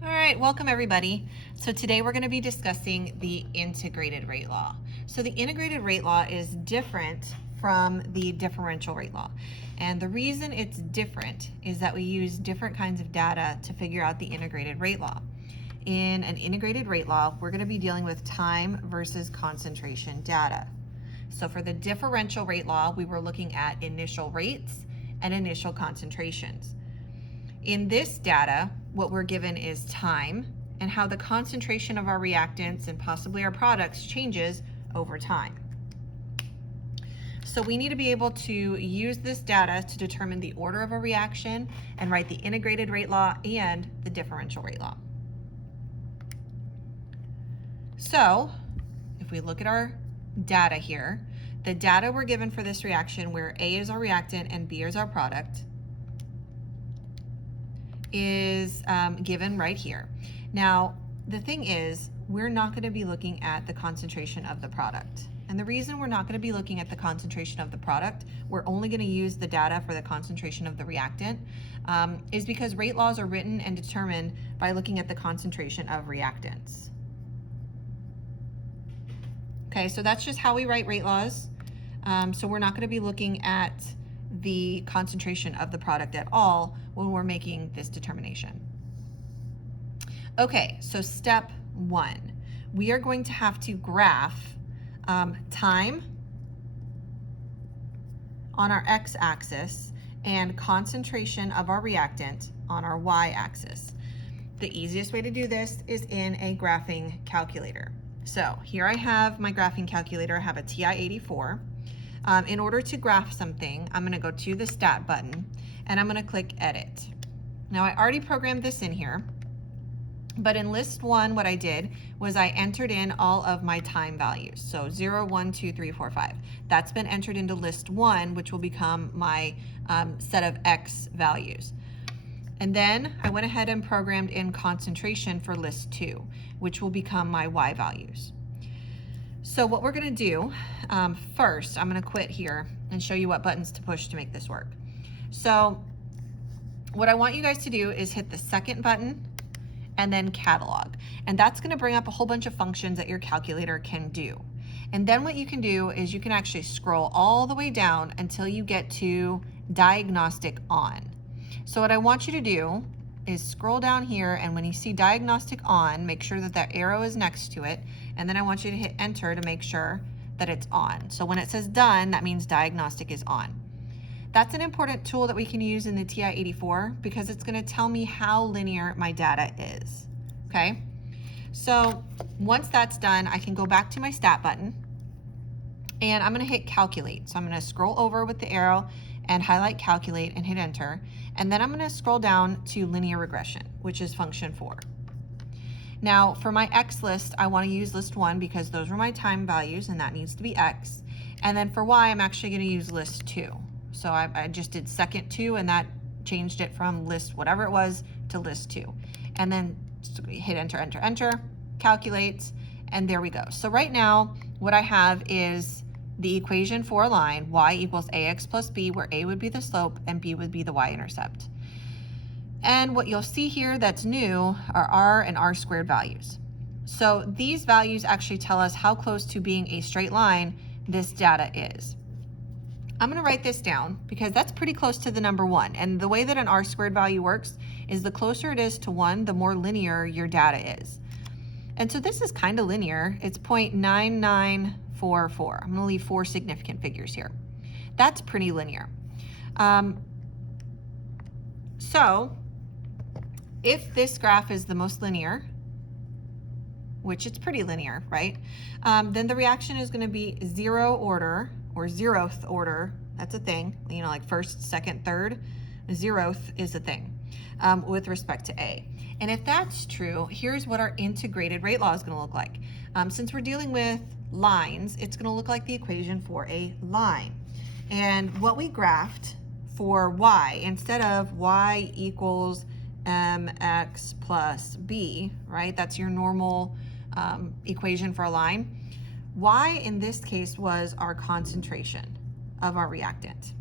All right, welcome everybody. So today we're going to be discussing the integrated rate law. So the integrated rate law is different from the differential rate law. And the reason it's different is that we use different kinds of data to figure out the integrated rate law. In an integrated rate law, we're going to be dealing with time versus concentration data. So for the differential rate law, we were looking at initial rates and initial concentrations. In this data, what we're given is time and how the concentration of our reactants and possibly our products changes over time. So we need to be able to use this data to determine the order of a reaction and write the integrated rate law and the differential rate law. So if we look at our data here, the data we're given for this reaction where A is our reactant and B is our product is given right here. Now, the thing is, we're not going to be looking at the concentration of the product. And the reason we're not going to be looking at the concentration of the product, we're only going to use the data for the concentration of the reactant, is because rate laws are written and determined by looking at the concentration of reactants. Okay, so that's just how we write rate laws. So we're not going to be looking at the concentration of the product at all when we're making this determination. Okay, so step one, we are going to have to graph time on our x-axis and concentration of our reactant on our y-axis. The easiest way to do this is in a graphing calculator. So here I have my graphing calculator. I have a TI-84. In order to graph something, I'm going to go to the stat button and I'm going to click edit. Now I already programmed this in here, but in list one, what I did was I entered in all of my time values. So 0, 1, 2, 3, 4, 5. That's been entered into list one, which will become my set of X values. And then I went ahead and programmed in concentration for list two, which will become my Y values. So what we're going to do, first, I'm going to quit here and show you what buttons to push to make this work. So what I want you guys to do is hit the second button and then catalog. And that's going to bring up a whole bunch of functions that your calculator can do. And then what you can do is you can actually scroll all the way down until you get to diagnostic on. So what I want you to do is scroll down here, and when you see diagnostic on, make sure that that arrow is next to it, and then I want you to hit enter to make sure that it's on. So when it says done, that means diagnostic is on. That's an important tool that we can use in the TI-84 because it's going to tell me how linear my data is. Okay, so once that's done, I can go back to my stat button and I'm going to hit calculate. So I'm going to scroll over with the arrow and highlight calculate and hit enter. And then I'm going to scroll down to linear regression, which is function 4. Now for my X list, I want to use list 1 because those were my time values and that needs to be X. And then for Y, I'm actually going to use list 2. So I just did second 2 and that changed it from list whatever it was to list 2. And then hit enter, enter, enter, calculate, and there we go. So right now what I have is the equation for a line, y equals ax plus b, where a would be the slope and b would be the y-intercept. And what you'll see here that's new are r and r squared values. So these values actually tell us how close to being a straight line this data is. I'm going to write this down because that's pretty close to the number 1. And the way that an r squared value works is the closer it is to 1, the more linear your data is. And so this is kind of linear. It's 0.9944. I'm going to leave 4 significant figures here. That's pretty linear. So if this graph is the most linear, which it's pretty linear, right? Then the reaction is going to be 0 order or 0th order. That's a thing, you know, like first, second, third. 0th is a thing with respect to A. And if that's true, here's what our integrated rate law is going to look like. Since we're dealing with lines, it's going to look like the equation for a line. And what we graphed for y, instead of y equals mx plus b, right? That's your normal equation for a line. Y in this case was our concentration of our reactant.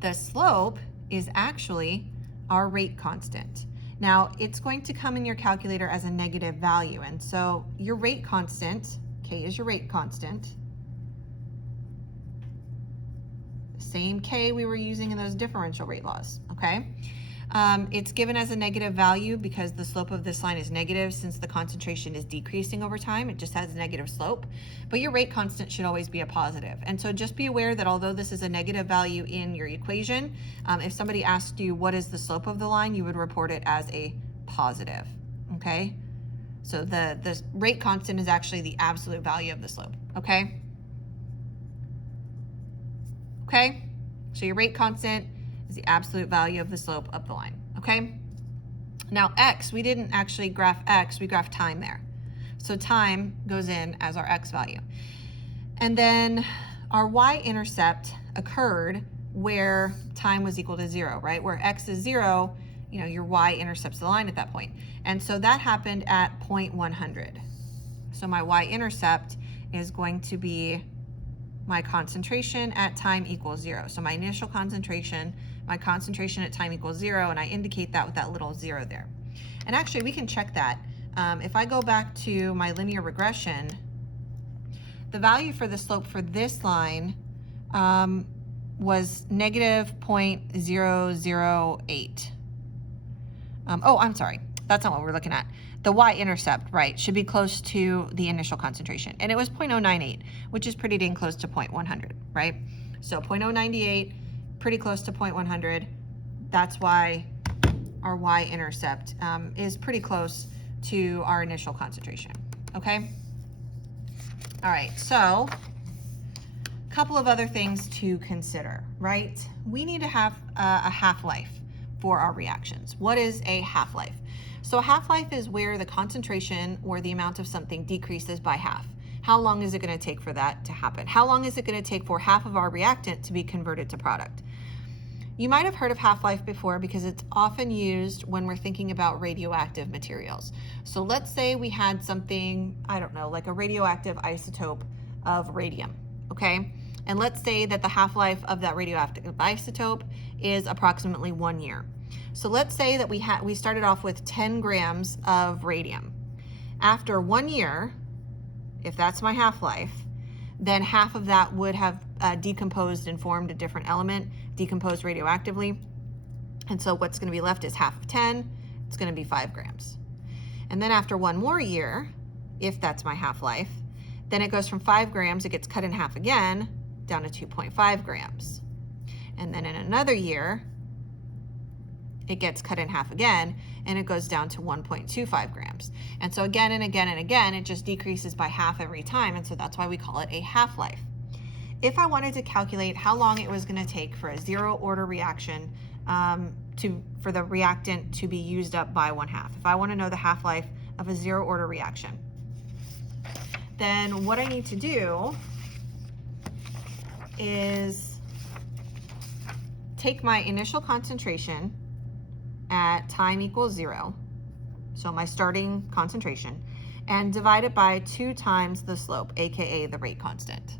The slope is actually our rate constant. Now, it's going to come in your calculator as a negative value, and so your rate constant, K is your rate constant, the same K we were using in those differential rate laws, okay? It's given as a negative value because the slope of this line is negative since the concentration is decreasing over time. It just has a negative slope, but your rate constant should always be a positive. And so just be aware that although this is a negative value in your equation, if somebody asked you what is the slope of the line, you would report it as a positive, okay? So the rate constant is actually the absolute value of the slope, okay? Okay, so your rate constant is the absolute value of the slope of the line, okay? Now x, we didn't actually graph x, we graphed time there. So time goes in as our x value. And then our y-intercept occurred where time was equal to 0, right? Where x is 0, you know, your y-intercepts the line at that point. And so that happened at 0.100. So my y-intercept is going to be my concentration at time equals 0. So my initial concentration, my concentration at time equals 0, and I indicate that with that little 0 there. And actually, we can check that. If I go back to my linear regression, the value for the slope for this line was negative 0.008. Oh, I'm sorry. That's not what we're looking at. The y-intercept, right, should be close to the initial concentration. And it was 0.098, which is pretty dang close to 0.100, right? So 0.098, pretty close to 0.100. That's why our y-intercept is pretty close to our initial concentration, okay? All right, so a couple of other things to consider, right? We need to have a half-life for our reactions. What is a half-life? So a half-life is where the concentration or the amount of something decreases by half. How long is it going to take for that to happen? How long is it going to take for half of our reactant to be converted to product? You might have heard of half-life before because it's often used when we're thinking about radioactive materials. So let's say we had something, I don't know, like a radioactive isotope of radium, okay? And let's say that the half-life of that radioactive isotope is approximately 1 year. So let's say that we started off with 10 grams of radium. After 1 year, if that's my half-life, then half of that would have decomposed and formed a different element, decomposed radioactively. And so what's going to be left is half of 10, it's going to be 5 grams. And then after 1 more year, if that's my half-life, then it goes from 5 grams, it gets cut in half again, down to 2.5 grams. And then in another year, it gets cut in half again, and it goes down to 1.25 grams. And so again and again and again, it just decreases by half every time, and so that's why we call it a half-life. If I wanted to calculate how long it was going to take for a zero-order reaction for the reactant to be used up by 1/2, if I want to know the half-life of a zero-order reaction, then what I need to do is take my initial concentration at time equals 0, so my starting concentration, and divide it by 2 times the slope, aka the rate constant.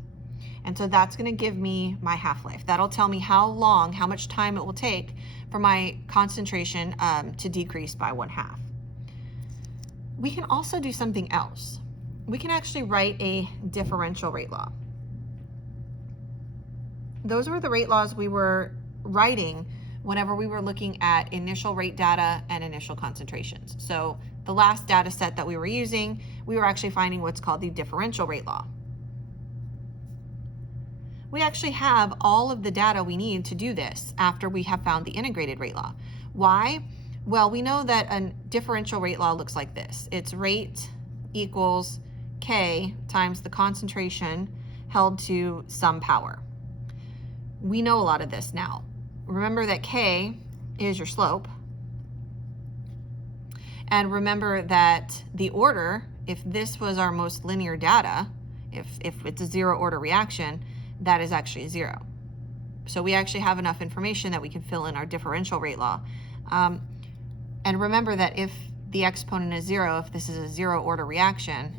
And so that's going to give me my half-life. That'll tell me how long, how much time it will take for my concentration to decrease by 1/2. We can also do something else. We can actually write a differential rate law. Those were the rate laws we were writing whenever we were looking at initial rate data and initial concentrations. So the last data set that we were using, we were actually finding what's called the differential rate law. We actually have all of the data we need to do this after we have found the integrated rate law. Why? Well, we know that a differential rate law looks like this. It's rate equals K times the concentration held to some power. We know a lot of this now. Remember that K is your slope. And remember that the order, if this was our most linear data, if it's a zero order reaction, that is actually 0. So we actually have enough information that we can fill in our differential rate law. And remember that if the exponent is 0, if this is a zero order reaction,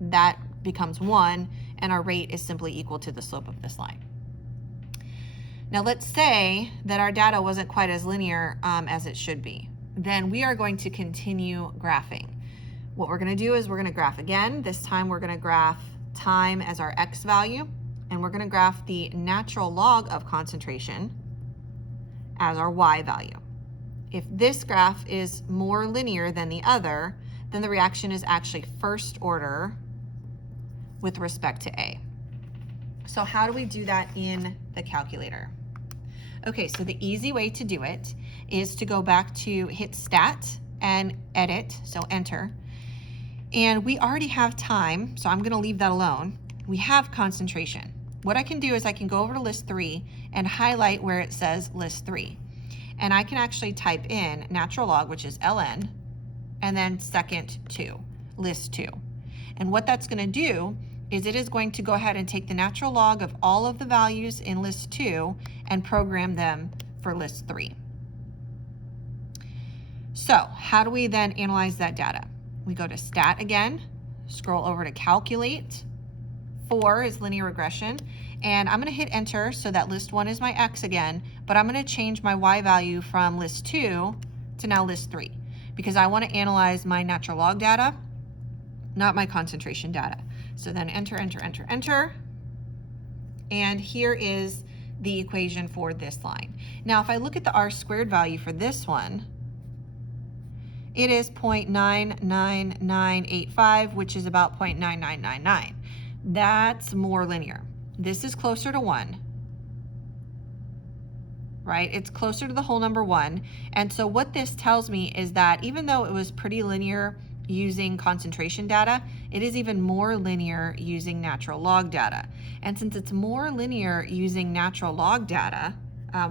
that becomes 1, and our rate is simply equal to the slope of this line. Now let's say that our data wasn't quite as linear as it should be. then we are going to continue graphing. What we're going to do is we're going to graph again. This time we're going to graph time as our x value, and we're going to graph the natural log of concentration as our y value. If this graph is more linear than the other, then the reaction is actually first order with respect to A. So how do we do that in the calculator? Okay, so the easy way to do it is to go back to hit stat and edit, so enter. And we already have time, so I'm gonna leave that alone. We have concentration. What I can do is I can go over to list 3 and highlight where it says list 3. And I can actually type in natural log, which is ln, and then second 2, list 2. And what that's gonna do is it is going to go ahead and take the natural log of all of the values in list 2 and program them for list 3. So how do we then analyze that data? We go to stat again, scroll over to calculate. 4 is linear regression, and I'm going to hit enter so that list 1 is my x again, but I'm going to change my y value from list 2 to now list 3 because I want to analyze my natural log data, not my concentration data. So then enter, enter, enter, enter, and here is the equation for this line. Now if I look at the r squared value for this one, it is 0.99985, which is about 0.9999. That's more linear. This is closer to 1, right? It's closer to the whole number 1. And so what this tells me is that even though it was pretty linear using concentration data, it is even more linear using natural log data. And since it's more linear using natural log data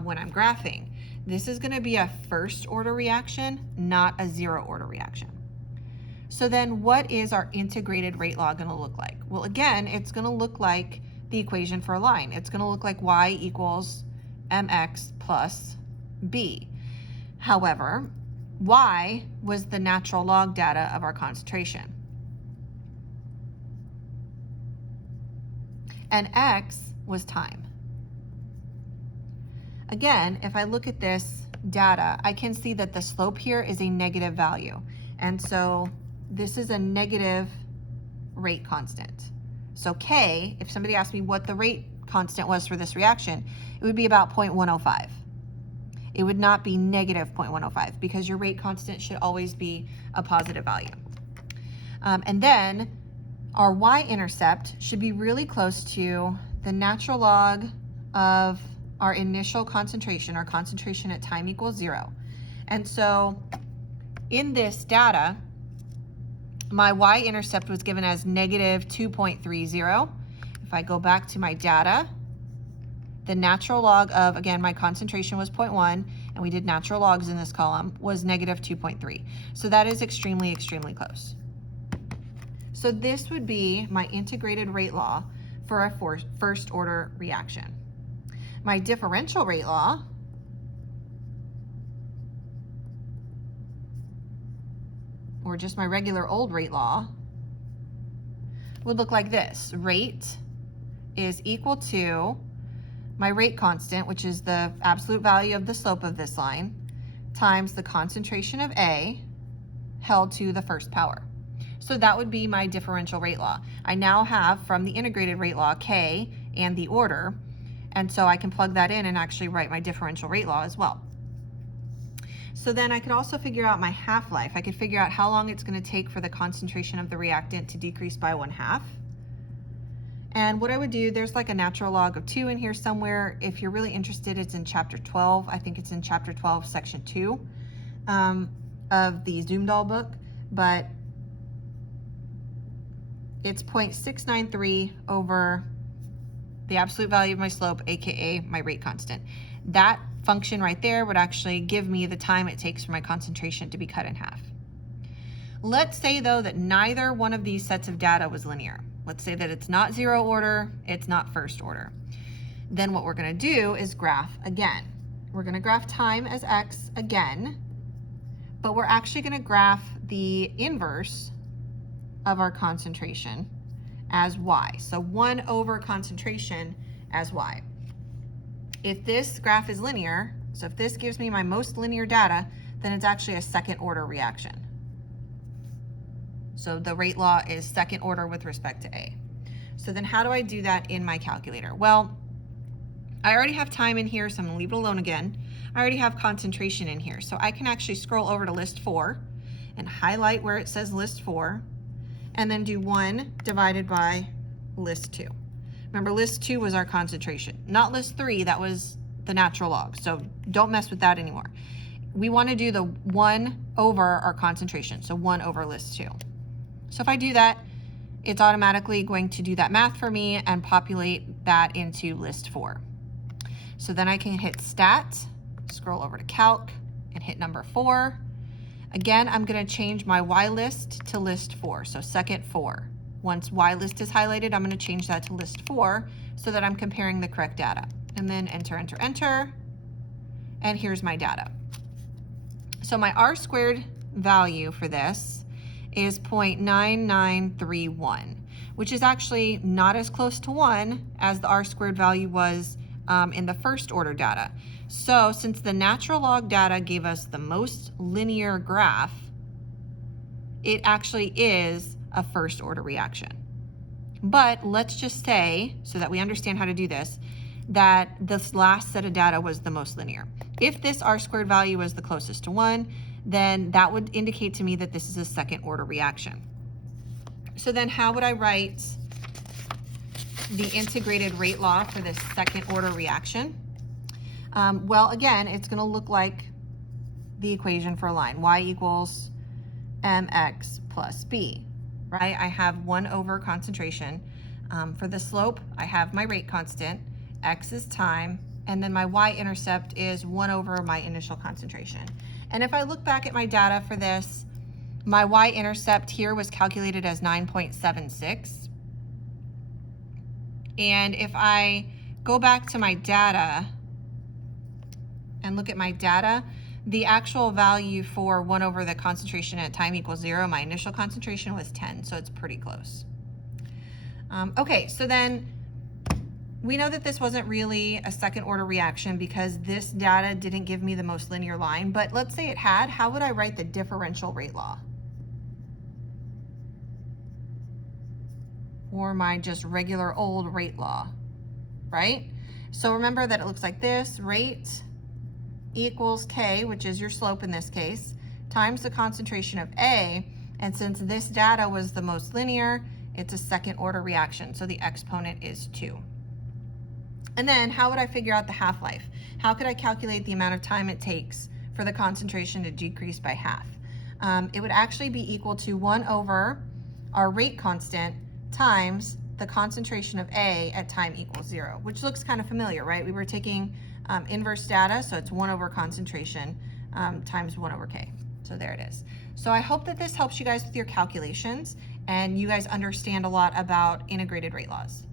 when I'm graphing, this is going to be a first order reaction, not a zero order reaction. So then what is our integrated rate law going to look like? Well, again, it's going to look like the equation for a line. It's going to look like y equals mx plus b. However, y was the natural log data of our concentration. And x was time. Again, if I look at this data, I can see that the slope here is a negative value. And so this is a negative rate constant. So K, if somebody asked me what the rate constant was for this reaction, it would be about 0.105. It would not be negative 0.105 because your rate constant should always be a positive value. And then our y-intercept should be really close to the natural log of our initial concentration, our concentration at time equals 0. And so in this data, my y-intercept was given as negative 2.30. If I go back to my data, the natural log of, again, my concentration was 0.1, and we did natural logs in this column, was negative 2.3. So that is extremely, extremely close. So this would be my integrated rate law for a first order reaction. My differential rate law or just my regular old rate law would look like this. Rate is equal to my rate constant, which is the absolute value of the slope of this line, times the concentration of A held to the first power. So that would be my differential rate law. I now have from the integrated rate law K and the order, and so I can plug that in and actually write my differential rate law as well. So then I could also figure out my half-life. I could figure out how long it's going to take for the concentration of the reactant to decrease by 1/2. And what I would do, there's like a natural log of 2 in here somewhere. If you're really interested, it's in chapter 12. I think it's in chapter 12, section 2 of the Zoomdahl book, but it's 0.693 over the absolute value of my slope, aka my rate constant. That function right there would actually give me the time it takes for my concentration to be cut in half. Let's say though that neither one of these sets of data was linear. Let's say that it's not zero order, it's not first order. Then what we're going to do is graph again. We're going to graph time as x again, but we're actually going to graph the inverse of our concentration as y. So 1 over concentration as y. If this graph is linear, so if this gives me my most linear data, then it's actually a second order reaction. So the rate law is second order with respect to A. So then how do I do that in my calculator? Well, I already have time in here, so I'm gonna leave it alone again. I already have concentration in here, so I can actually scroll over to list 4 and highlight where it says list 4, and then do 1 divided by list 2. Remember, list 2 was our concentration, not list 3, that was the natural log, so don't mess with that anymore. We want to do the 1 over our concentration, so 1 over list 2. So if I do that, it's automatically going to do that math for me and populate that into list 4. So then I can hit stat, scroll over to calc, and hit number 4. Again, I'm going to change my Y list to list 4, so second 4. Once Y list is highlighted, I'm going to change that to list 4 so that I'm comparing the correct data. And then enter, enter, enter, and here's my data. So my R squared value for this is 0.9931, which is actually not as close to 1 as the R squared value was in the first order data. So since the natural log data gave us the most linear graph, it actually is a first order reaction. But let's just say, so that we understand how to do this, that this last set of data was the most linear. If this R squared value was the closest to 1, then that would indicate to me that this is a second order reaction. So then how would I write the integrated rate law for this second order reaction? Well, again, it's going to look like the equation for a line, y equals mx plus b, right? I have 1 over concentration. For the slope, I have my rate constant, x is time, and then my y-intercept is 1 over my initial concentration. And if I look back at my data for this, my y-intercept here was calculated as 9.76. And if I go back to my data and look at my data, the actual value for 1 over the concentration at time equals 0, my initial concentration was 10, so it's pretty close. Okay, so then we know that this wasn't really a second order reaction because this data didn't give me the most linear line, but let's say it had. How would I write the differential rate law? Or my just regular old rate law, right? So remember that it looks like this: rate equals K, which is your slope in this case, times the concentration of A, and since this data was the most linear, it's a second order reaction, so the exponent is 2. And then how would I figure out the half-life? How could I calculate the amount of time it takes for the concentration to decrease by half? It would actually be equal to 1 over our rate constant times the concentration of A at time equals 0, which looks kind of familiar, right? We were taking inverse data, so it's 1 over concentration times 1 over K. So there it is. So I hope that this helps you guys with your calculations and you guys understand a lot about integrated rate laws.